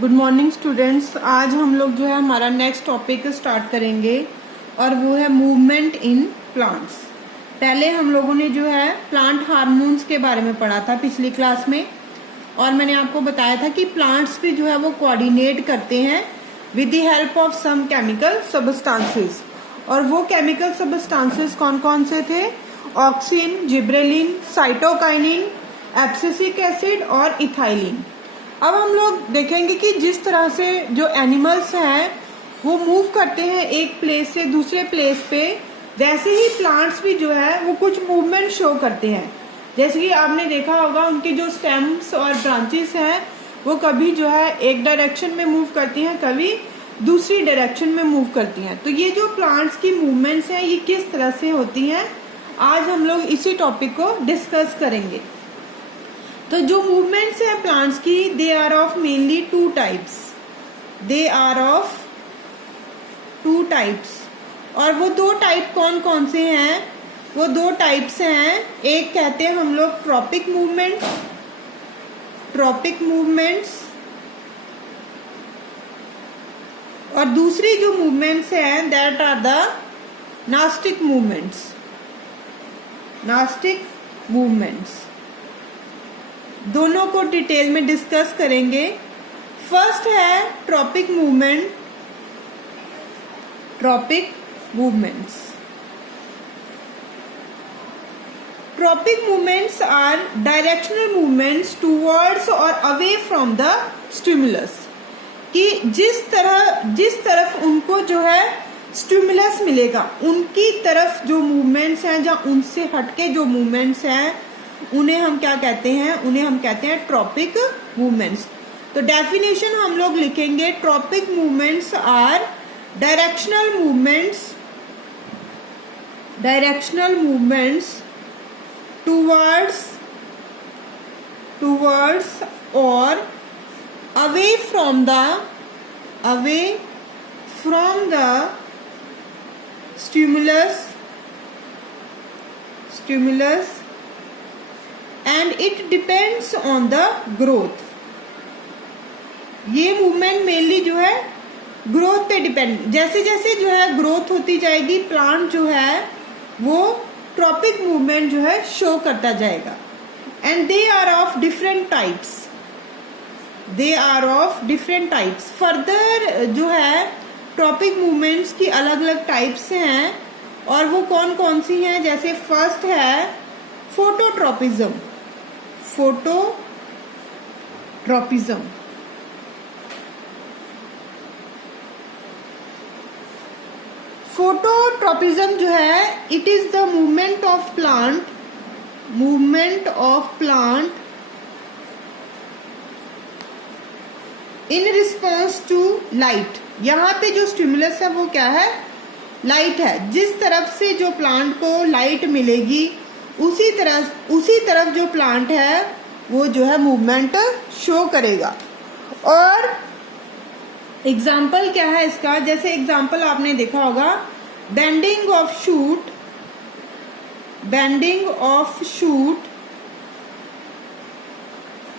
Good morning students. आज हम लोग जो है हमारा नेक्स्ट टॉपिक स्टार्ट करेंगे और वो है मूवमेंट इन प्लांट्स। पहले हम लोगों ने जो है प्लांट हार्मोन्स के बारे में पढ़ा था पिछली क्लास में, और मैंने आपको बताया था कि प्लांट्स भी जो है वो कोऑर्डिनेट करते हैं with the help of some chemical substances. और वो केमिकल सब्सटेंसेस कौन कौन से थे? Auxin, gibberellin, cytokinin, abscisic acid और इथाइलिन। अब हम लोग देखेंगे कि जिस तरह से जो एनिमल्स हैं वो मूव करते हैं एक प्लेस से दूसरे प्लेस पे, वैसे ही प्लांट्स भी जो है वो कुछ मूवमेंट शो करते हैं। जैसे कि आपने देखा होगा उनके जो स्टेम्स और ब्रांचेस हैं वो कभी जो है एक डायरेक्शन में मूव करती हैं, कभी दूसरी डायरेक्शन में मूव करती हैं। तो ये जो प्लांट्स की मूवमेंट्स हैं ये किस तरह से होती हैं, आज हम लोग इसी टॉपिक को डिस्कस करेंगे। तो जो मूवमेंट्स हैं प्लांट्स की, they are of mainly two types. They are of two types. और वो दो टाइप कौन कौन से हैं? वो दो टाइप्स हैं, एक कहते हैं हम लोग ट्रॉपिक मूवमेंट्स, ट्रॉपिक मूवमेंट्स, और दूसरी जो मूवमेंट्स हैं that are the nastic movements, nastic movements. दोनों को डिटेल में डिस्कस करेंगे। फर्स्ट है tropic movement, tropic movements. Tropic movements are directional movements towards और अवे फ्रॉम द स्टिमुलस, कि जिस तरफ उनको जो है स्टिमुलस मिलेगा उनकी तरफ जो मूवमेंट्स हैं, जहां उनसे हटके जो मूवमेंट्स हैं उन्हें हम क्या कहते हैं? उन्हें हम कहते हैं ट्रॉपिक मूवमेंट्स। तो डेफिनेशन हम लोग लिखेंगे, tropic movements are directional movements, directional movements towards और away from the stimulus and it depends on the growth. ये मूवमेंट मेनली जो है ग्रोथ पे डिपेंड, जैसे जैसे जो है ग्रोथ होती जाएगी प्लांट जो है वो ट्रॉपिक मूवमेंट जो है शो करता जाएगा। And they are of different types, they are of different types. Further जो है ट्रॉपिक मूवमेंट्स की अलग अलग टाइप्स हैं, और वो कौन कौन सी हैं? जैसे फर्स्ट है फोटोट्रॉपिज्म, फोटोट्रॉपिज्म। फोटोट्रॉपिज्म जो है it is the movement of plant in response to light. यहाँ पे जो स्टिमुलस है वो क्या है? लाइट है। जिस तरफ से जो प्लांट को लाइट मिलेगी उसी तरफ जो प्लांट है वो जो है मूवमेंट शो करेगा। और एग्जाम्पल क्या है इसका? जैसे एग्जाम्पल आपने देखा होगा bending of shoot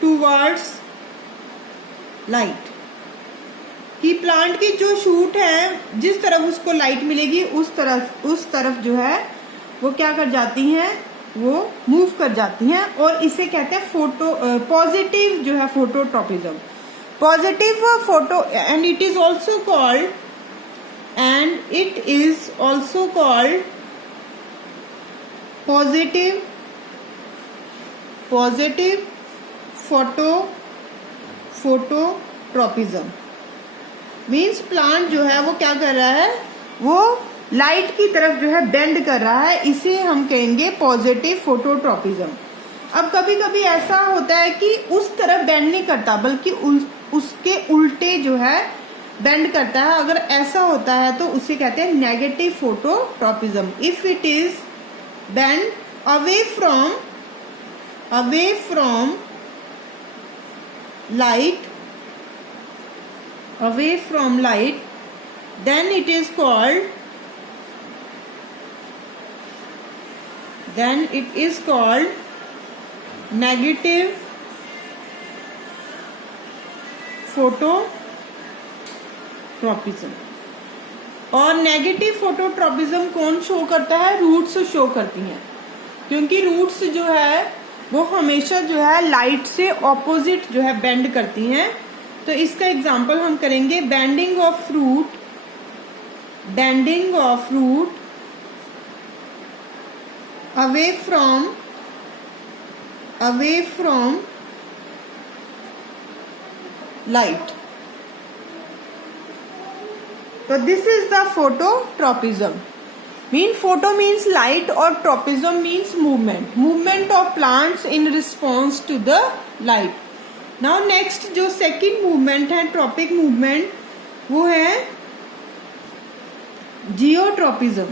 towards light, कि प्लांट की जो शूट है जिस तरफ उसको लाइट मिलेगी उस तरफ जो है वो क्या कर जाती हैं? वो मूव कर जाती हैं। और इसे कहते हैं पॉजिटिव जो है phototropism, positive photo. And it is also called positive phototropism. Means plant जो है वो क्या कर रहा है? वो लाइट की तरफ जो है बेंड कर रहा है, इसे हम कहेंगे पॉजिटिव फोटोट्रॉपिज्म। अब कभी कभी ऐसा होता है कि उस तरफ बेंड नहीं करता बल्कि उसके उल्टे जो है बेंड करता है। अगर ऐसा होता है तो उसे कहते हैं negative phototropism. If it is bend away from light, then it is called negative phototropism. और नेगेटिव फोटोट्रॉपिज्म कौन शो करता है? रूट्स शो करती हैं, क्योंकि रूट्स जो है वो हमेशा जो है लाइट से ऑपोजिट जो है बेंड करती हैं। तो इसका एग्जांपल हम करेंगे bending of fruit, away from light. तो this is the phototropism. Photo means light or tropism means movement of plants in response to the light. Now next जो second movement है ट्रॉपिक मूवमेंट, वो है geotropism.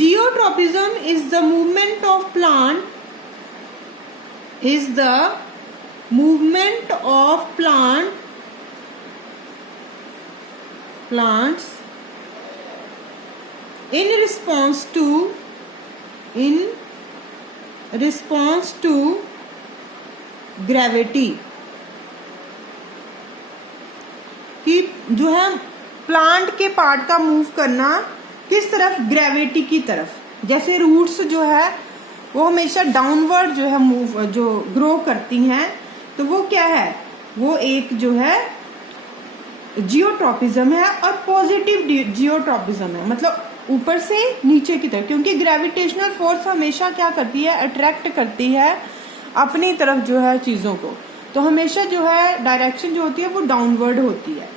Geotropism is the movement of plants in response to gravity, कि जो है plant के part का move करना किस तरफ? ग्रेविटी की तरफ। जैसे रूट्स जो है वो हमेशा डाउनवर्ड जो है मूव जो ग्रो करती हैं, तो वो क्या है? वो एक जो है जियोट्रॉपिज्म है और पॉजिटिव जियोट्रॉपिज्म है, मतलब ऊपर से नीचे की तरफ, क्योंकि ग्रेविटेशनल फोर्स हमेशा क्या करती है? अट्रैक्ट करती है अपनी तरफ जो है चीजों को। तो हमेशा जो है डायरेक्शन जो होती है वो डाउनवर्ड होती है।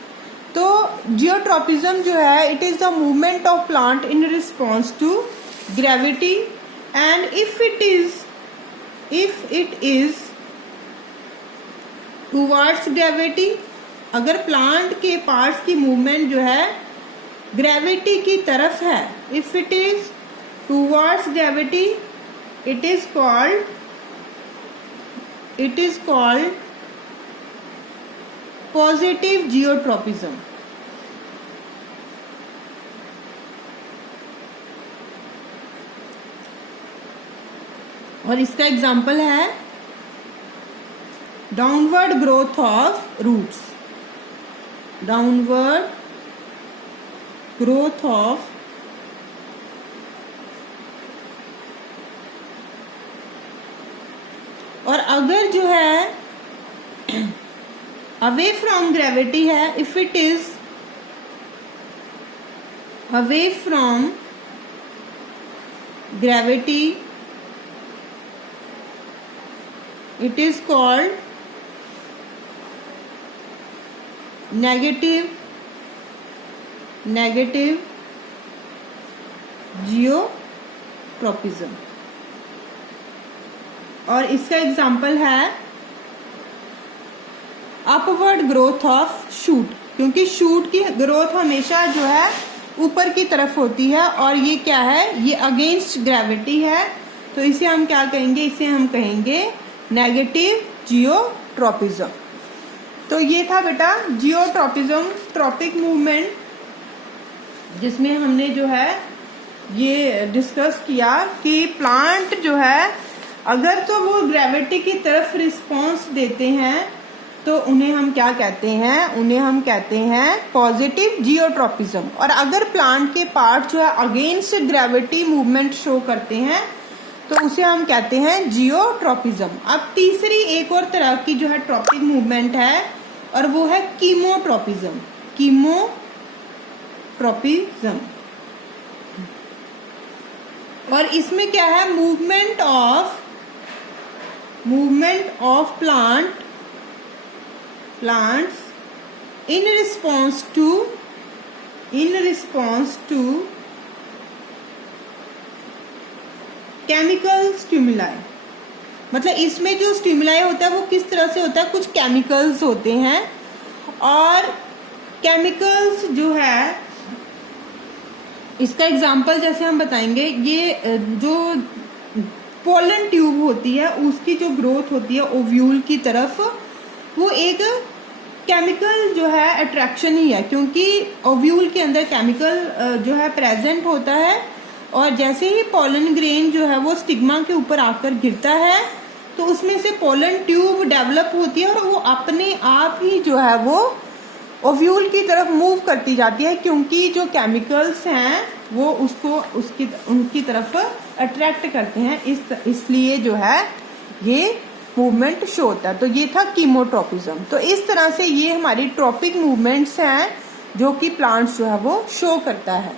तो जियोट्रॉपिज्म जो है it is the movement of plant in response to gravity, and if it is towards gravity, अगर प्लांट के पार्ट्स की मूवमेंट जो है ग्रेविटी की तरफ है, if it is towards gravity, it is called positive geotropism. और इसका एग्जाम्पल है डाउनवर्ड ग्रोथ ऑफ रूट्स, और अगर जो है अवे फ्रॉम ग्रेविटी है, if it is away from gravity, it is called negative geotropism. और इसका एग्जाम्पल है अपवर्ड ग्रोथ ऑफ शूट, क्योंकि शूट की ग्रोथ हमेशा जो है ऊपर की तरफ होती है, और ये क्या है? ये अगेंस्ट ग्रेविटी है। तो इसे हम क्या कहेंगे? इसे हम कहेंगे नेगेटिव जियोट्रॉपिज्म। तो ये था बेटा जियोट्रॉपिज्म, ट्रॉपिक मूवमेंट, जिसमें हमने जो है ये डिस्कस किया कि प्लांट जो है अगर तो वो ग्रेविटी की तरफ रिस्पॉन्स देते हैं तो उन्हें हम क्या कहते हैं? उन्हें हम कहते हैं पॉजिटिव जियोट्रॉपिज्म। और अगर प्लांट के पार्ट जो है अगेंस्ट ग्रेविटी मूवमेंट शो करते हैं तो उसे हम कहते हैं जियोट्रॉपिज्म। अब तीसरी एक और तरह की जो है ट्रॉपिक मूवमेंट है, और वो है कीमोट्रॉपिज्म। और इसमें क्या है? Movement of plants in response to chemical stimuli। मतलब इसमें जो स्टिमुलाई होता है वो किस तरह से होता है? कुछ केमिकल्स होते हैं, और केमिकल्स जो है इसका एग्जांपल जैसे हम बताएंगे, ये जो पोलन ट्यूब होती है उसकी जो ग्रोथ होती है ओव्यूल की तरफ, वो एक केमिकल जो है अट्रैक्शन ही है, क्योंकि ओव्यूल के अंदर केमिकल जो है प्रेजेंट होता है, और जैसे ही पोलन ग्रेन जो है वो स्टिग्मा के ऊपर आकर गिरता है तो उसमें से पोलन ट्यूब डेवलप होती है और वो अपने आप ही जो है वो ओव्यूल की तरफ मूव करती जाती है, क्योंकि जो केमिकल्स हैं वो उसको उनकी तरफ अट्रैक्ट करते हैं, इसलिए जो है ये मूवमेंट शो होता है। तो ये था कीमोट्रोपिज्म। तो इस तरह से ये हमारी ट्रॉपिक मूवमेंट्स हैं जो कि प्लांट्स जो है वो शो करता है।